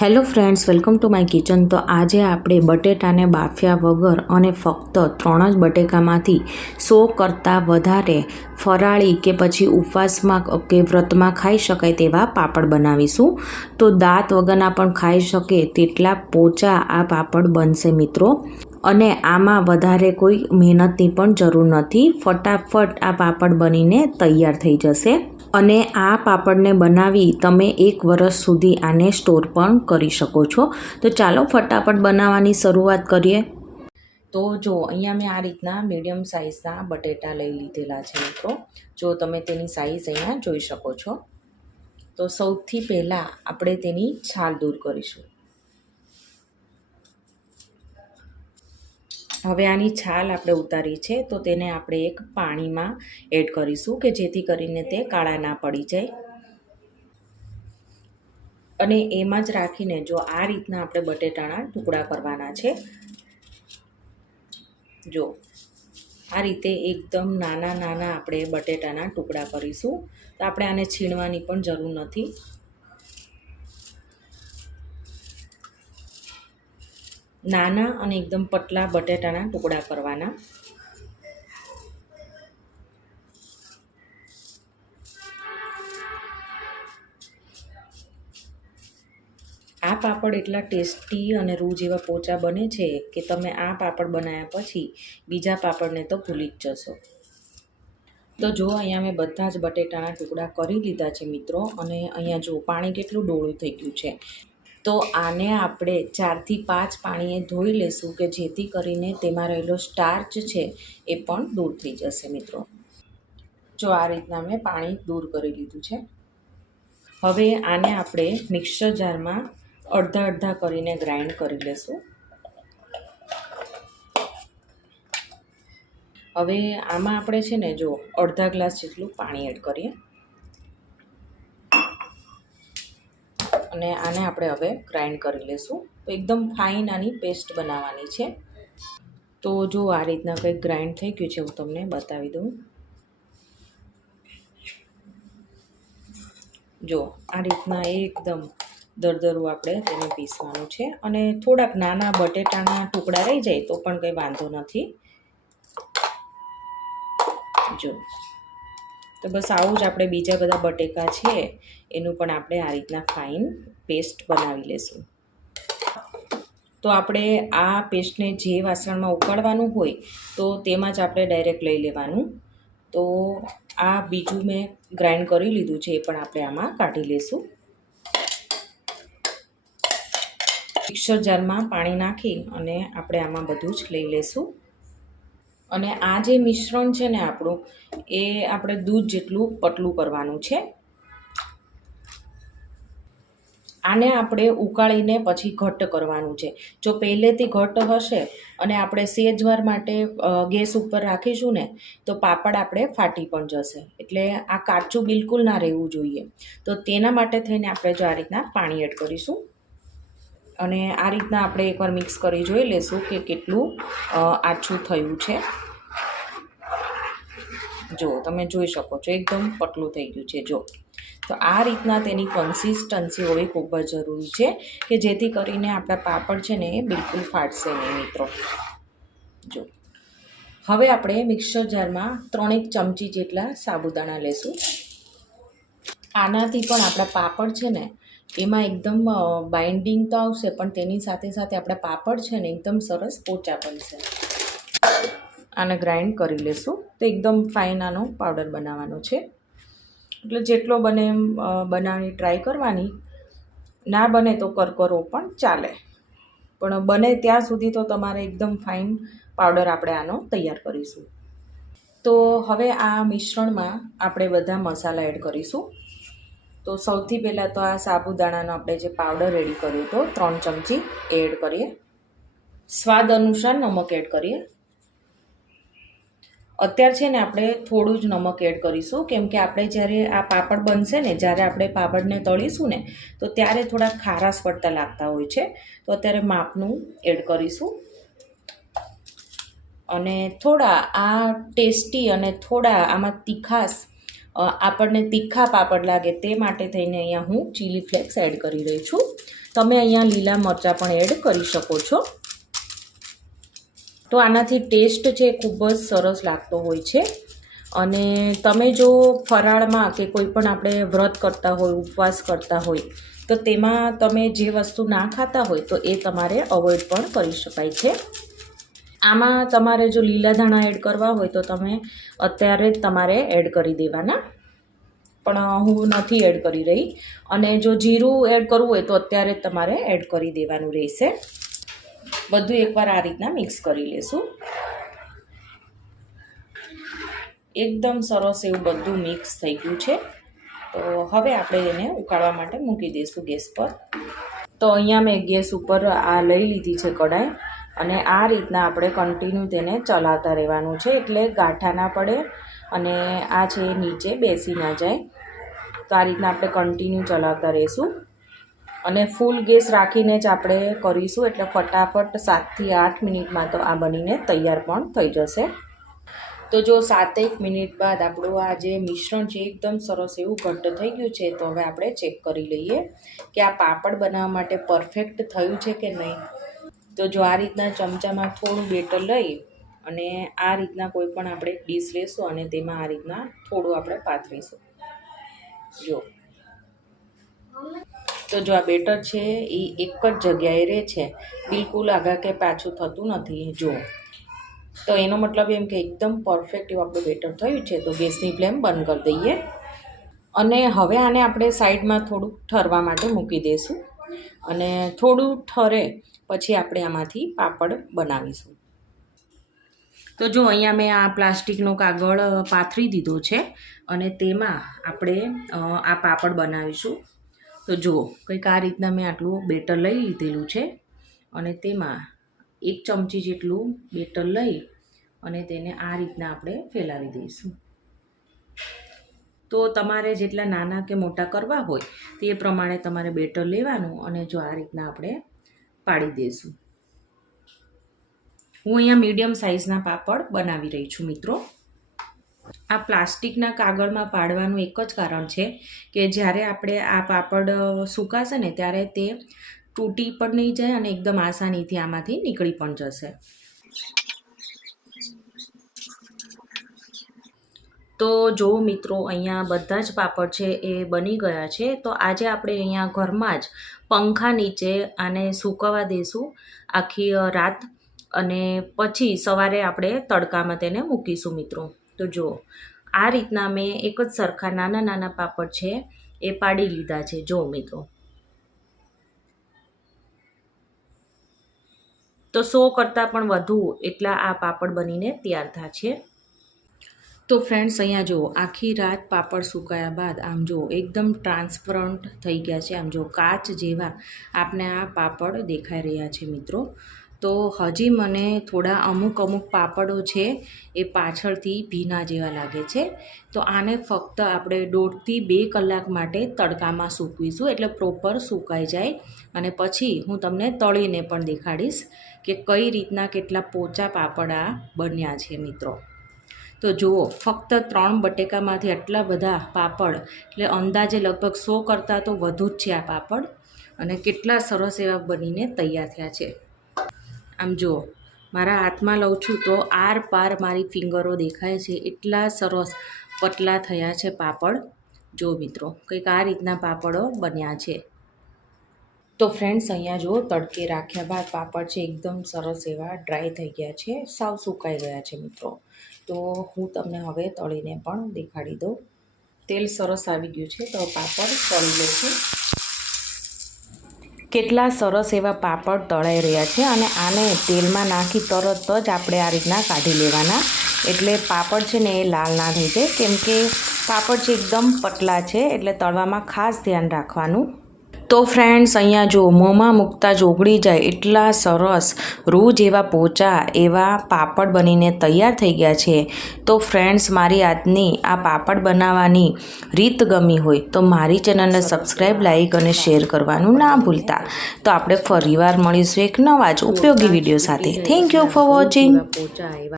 Hello friends, welcome to my kitchen. તો આજે આપણે બટેટાને બાફ્યા વગર અને ફક્ત 3 જ બટેકામાંથી 100 કરતાં વધારે ફરાળી કે પછી ઉપવાસમાં કે વ્રતમાં ખાઈ શકાય તેવા પાપડ બનાવીશું। તો દાંત વગરના પણ ખાઈ શકે તેટલા પોચા આ પાપડ બનશે મિત્રો। અને આમાં વધારે કોઈ મહેનતની પણ જરૂર નથી, ફટાફટ આ પાપડ બનીને તૈયાર થઈ જશે। અને આ પાપડને બનાવી તમે 1 વર્ષ સુધી આને સ્ટોર પણ કરી શકો છો। તો ચાલો ફટાફટ બનાવવાની શરૂઆત કરીએ। તો જો અહીંયા મેં આ રીતના મીડિયમ સાઇઝના બટેટા લઈ લીધેલા છે મિત્રો। જો તમે તેની સાઇઝ અહીંયા જોઈ શકો છો। તો સૌથી પહેલાં આપણે તેની છાલ દૂર કરીશું। હવે આની છાલ આપણે ઉતારી છે, તો તેને આપણે એક પાણીમાં એડ કરીશું કે જેથી કરીને તે કાળા ના પડી જાય। અને એમાં જ રાખીને જો આ રીતના આપણે બટેટાના ટુકડા કરવાના છે। જો આ રીતે એકદમ નાના નાના આપણે બટેટાના ટુકડા કરીશું। તો આપણે આને છીણવાની પણ જરૂર નથી। નાના અને એકદમ પતલા બટેટાના ટુકડા કરવાના। આ પાપડ એટલા ટેસ્ટી અને રૂ જેવા પોચા બને છે કે તમે આ પાપડ બનાવ્યા પછી બીજા પાપડને તો ભૂલી જ જશો। તો જો અહીંયા મેં બધા જ બટેટાના ટુકડા કરી લીધા છે મિત્રો। અને અહીંયા જો પાણી કેટલું ડોળું થઈ ગયું છે। તો આને આપણે 4 થી 5 પાણીએ ધોઈ લેશું કે જેથી કરીને તેમાં રહેલો સ્ટાર્ચ છે એ પણ દૂર થઈ જશે મિત્રો। જો આ રીતના મેં પાણી દૂર કરી લીધું છે। હવે આને આપણે મિક્સર જારમાં અડધા અડધા કરીને ગ્રાઇન્ડ કરી લેશું। હવે આમાં આપણે છે ને જો અડધા ગ્લાસ જેટલું પાણી એડ કરીએ અને આને આપણે હવે ગ્રાઇન્ડ કરી લેશું। તો એકદમ ફાઇન આની પેસ્ટ બનાવવાની છે। તો જો આ રીતના કંઈક ગ્રાઇન્ડ થઈ ગયું છે, હું તમને બતાવી દઉં। જો આ રીતના એકદમ દરદરું આપણે તેને પીસવાનું છે। અને થોડાક નાના બટેટાના ટુકડા રહી જાય તો પણ કંઈ વાંધો નથી। જો તો બસ આવું જ આપણે બીજા બધા બટેકા છે એનું પણ આપણે આ રીતના ફાઇન પેસ્ટ બનાવી લેશું। તો આપણે આ પેસ્ટને જે વાસણમાં ઉકાળવાનું હોય તો તેમાં જ આપણે ડાયરેક્ટ લઈ લેવાનું। તો આ બીજું મેં ગ્રાઇન્ડ કરી લીધું છે, એ પણ આપણે આમાં કાઢી લેશું। મિક્સર જારમાં પાણી નાખી અને આપણે આમાં બધું જ લઈ લેશું। અને આ જે મિશ્રણ છે ને આપણું, એ આપણે દૂધ જેટલું પતલું કરવાનું છે। આને આપણે ઉકાળીને પછી ઘટ્ટ કરવાનું છે। જો પહેલેથી ઘટ્ટ હશે અને આપણે સેજવાર માટે ગેસ ઉપર રાખીશું ને તો પાપડ આપણે ફાટી પણ જશે। એટલે આ કાચું બિલકુલ ના રહેવું જોઈએ। તો તેના માટે થઈને આપણે જો આ રીતના પાણી એડ કરીશું અને આ રીતના આપણે એકવાર મિક્સ કરી જોઈ લેશું કે કેટલું આછું થયું છે। જો તમે જોઈ શકો છો એકદમ પતલું થઈ ગયું છે। જો તો આ રીતના તેની કન્સિસ્ટન્સી હોવી ખૂબ જ જરૂરી છે કે જેથી કરીને આપણા પાપડ છે ને એ બિલકુલ ફાટશે નહીં મિત્રો। જો હવે આપણે મિક્સર જારમાં 3 ચમચી જેટલા સાબુદાણા લેશું। આનાથી પણ આપણા પાપડ છે ને એમાં એકદમ બાઇન્ડિંગ તો આવશે, પણ તેની સાથે સાથે આપણા પાપડ છે ને એકદમ સરસ પોચા બનશે। આને ગ્રાઇન્ડ કરી લેશું। તો એકદમ ફાઇન આનો પાવડર બનાવવાનો છે। એટલે જેટલો બને એમ બનાવવાની ટ્રાય કરવાની। ના બને તો કરકરો પણ ચાલે, પણ બને ત્યાં સુધી તો તમારે એકદમ ફાઇન પાવડર આપણે આનો તૈયાર કરીશું। તો હવે આ મિશ્રણમાં આપણે બધા મસાલા એડ કરીશું। તો સૌથી પહેલાં તો આ સાબુદાણાનો આપણે જે પાવડર રેડી કર્યો હતો 3 ચમચી એડ કરીએ। સ્વાદ અનુસાર નમક એડ કરીએ। અત્યારે છે ને આપણે થોડું જ નમક એડ કરીશું, કેમ કે આપણે જ્યારે આ પાપડ બનશે ને, જ્યારે આપણે પાપડને તળીશું ને તો ત્યારે થોડા ખારાશ પડતા લાગતા હોય છે। તો અત્યારે માપનું એડ કરીશું। અને થોડા આ ટેસ્ટી અને થોડા આમાં તીખાશ આપણને તીખા પાપડ લાગે તે માટે થઈને અહીંયા હું ચીલી ફ્લેક્સ એડ કરી રહી છું। તમે અહીંયા લીલા મરચાં પણ એડ કરી શકો છો. તો આનાથી ટેસ્ટ છે ખૂબ જ સરસ લાગતો હોય છે. અને તમે જો ફરાળમાં કે કોઈ પણ આપણે વ્રત કરતા હોય, ઉપવાસ કરતા હોય, તો તેમાં તમે જે વસ્તુ ના ખાતા હોય તો એ તમારે અવોઇડ પણ કરી શકાય છે. આમાં તમારે જો લીલા ધાણા એડ કરવા હોય તો તમે અત્યારે જ તમારે એડ કરી દેવાના, પણ હું નથી એડ કરી રહી. અને જો જીરું એડ કરવું હોય તો અત્યારે જ તમારે એડ કરી દેવાનું રહેશે. બધું એકવાર આ રીતના મિક્સ કરી લેશું. એકદમ સરસ એવું બધું મિક્સ થઈ ગયું છે. તો હવે આપણે એને ઉકાળવા માટે મૂકી દઈશું ગેસ પર. તો અહીંયા મેં ગેસ ઉપર આ લઈ લીધી છે કઢાઈ, અને આ રીતના આપણે કન્ટિન્યુ તેને ચલાવતા રહેવાનું છે, એટલે ગાંઠા ના પડે અને આ છે નીચે બેસી ના જાય. તો આ રીતના આપણે કન્ટિન્યુ ચલાવતા રહીશું અને ફૂલ ગેસ રાખીને જ આપણે કરીશું, એટલે ફટાફટ 7 થી 8 મિનિટમાં તો આ બનીને તૈયાર પણ થઈ જશે. તો જો 7-1 મિનિટ બાદ આપણું આ જે મિશ્રણ છે એકદમ સરસ એવું ઘટ્ટ થઈ ગયું છે. તો હવે આપણે ચેક કરી લઈએ કે આ પાપડ બનાવવા માટે પરફેક્ટ થયું છે કે નહીં. તો જો આ રીતના ચમચામાં થોડું બેટર લઈ અને આ રીતના કોઈ પણ આપણે ડીશ લેશું અને તેમાં આ રીતના થોડું આપણે પાથરીશું. તો જો આ બેટર છે એ એક જ જગ્યાએ રહે છે, બિલકુલ આગળ કે પાછું થતું નથી. જો તો એનો મતલબ એમ કે એકદમ પરફેક્ટ એવું આપણું બેટર થયું છે. તો ગેસની ફ્લેમ બંધ કરી દઈએ અને હવે આને આપણે સાઈડમાં થોડુંક ઠરવા માટે મૂકી દઈશું, અને થોડું ઠરે પછી આપણે આમાંથી પાપડ બનાવીશું. તો જો અહીંયા મેં આ પ્લાસ્ટિકનો કાગળ પાથરી દીધો છે અને તેમાં આપણે આ પાપડ બનાવીશું. તો જુઓ કંઈક આ રીતના મેં આટલું બેટર લઈ લીધેલું છે અને તેમાં 1 ચમચી જેટલું બેટર લઈ અને તેને આ રીતના આપણે ફેલાવી દઈશું. તો તમારે જેટલા નાના કે મોટા કરવા હોય તે પ્રમાણે તમારે બેટર લેવાનું અને જો આ રીતના આપણે પાડી દઈશું. હું અહીંયા મીડિયમ સાઇઝના પાપડ બનાવી રહી છું મિત્રો. આ પ્લાસ્ટિકના કાગળમાં પાડવાનું એક જ કારણ છે કે જ્યારે આપણે આ પાપડ સુકાશે ને ત્યારે તે તૂટી પણ નહીં જાય અને એકદમ આસાનીથી આમાંથી નીકળી પણ જશે. તો જો મિત્રો અહીંયા બધા જ પાપડ છે એ બની ગયા છે. તો આજે આપણે અહીંયા ઘરમાં જ પંખા નીચે આને સૂકવવા દઈશું આખી રાત, અને પછી સવારે આપણે તડકામાં તેને મૂકીશું મિત્રો. તો જો આ રીતના મેં એક જ સરખા નાના નાના પાપડ છે એ પાડી લીધા છે. જો મિત્રો તો 100 કરતાં પણ વધુ એટલા આ પાપડ બનીને તૈયાર થાય છે. તો ફ્રેન્ડ્સ અહીંયા જુઓ આખી રાત પાપડ સુકાયા બાદ આમ જુઓ એકદમ ટ્રાન્સપરન્ટ થઈ ગયા છે. આમ જુઓ કાચ જેવા આપને આ પાપડ દેખાઈ રહ્યા છે મિત્રો. તો હજી મને થોડા અમુક પાપડો છે એ પાછળથી ભીના જેવા લાગે છે. તો આને ફક્ત આપણે 1.5 થી 2 કલાક માટે તડકામાં સૂકવીશું, એટલે પ્રોપર સુકાઈ જાય. અને પછી હું તમને તળીને પણ દેખાડીશ કે કઈ રીતના કેટલા પોચા પાપડ આ બન્યા છે મિત્રો. તો જુઓ ફક્ત 3 બટેકામાંથી આટલા બધા પાપડ, એટલે અંદાજે લગભગ 100 કરતાં તો વધુ જ છે આ પાપડ, અને કેટલા સરસ એવા બનીને તૈયાર થયા છે. આમ જુઓ મારા હાથમાં લઉં છું તો આર પાર મારી ફિંગરો દેખાય છે, એટલા સરસ પતલા થયા છે પાપડ. જો મિત્રો કંઈક આ રીતના પાપડો બન્યા છે. તો ફ્રેન્ડ્સ અહીંયા જુઓ તડકે રાખ્યા બાદ પાપડ છે એકદમ સરસ એવા ડ્રાય થઈ ગયા છે, સાવ સુકાઈ ગયા છે મિત્રો. તો હું તમને હવે તળીને પણ દેખાડી દઉં. તેલ સરસ આવી ગયું છે તો પાપડ તળી લઉં છું. કેટલા સરસ એવા પાપડ તળાઈ રહ્યા છે, અને આને તેલમાં નાખી તરત જ આપણે આ રીતના કાઢી લેવાના, એટલે પાપડ છે ને એ લાલ ના થઈ જાય. કેમ કે પાપડ છે એકદમ પતલા છે, એટલે તળવામાં ખાસ ધ્યાન રાખવાનું. તો ફ્રેન્ડ્સ અહીંયા જો મોંમાં મૂકતા જ ઓગળી જાય એટલા સરસ રૂ જેવા પોચા એવા પાપડ બનીને તૈયાર થઈ ગયા છે. તો ફ્રેન્ડ્સ મારી આજની આ પાપડ બનાવવાની રીત ગમી હોય તો મારી ચેનલને સબસ્ક્રાઈબ, લાઈક અને શેર કરવાનું ના ભૂલતા. તો આપણે ફરીવાર મળીશું એક નવા જ ઉપયોગી વિડીયો સાથે. Thank you for watching.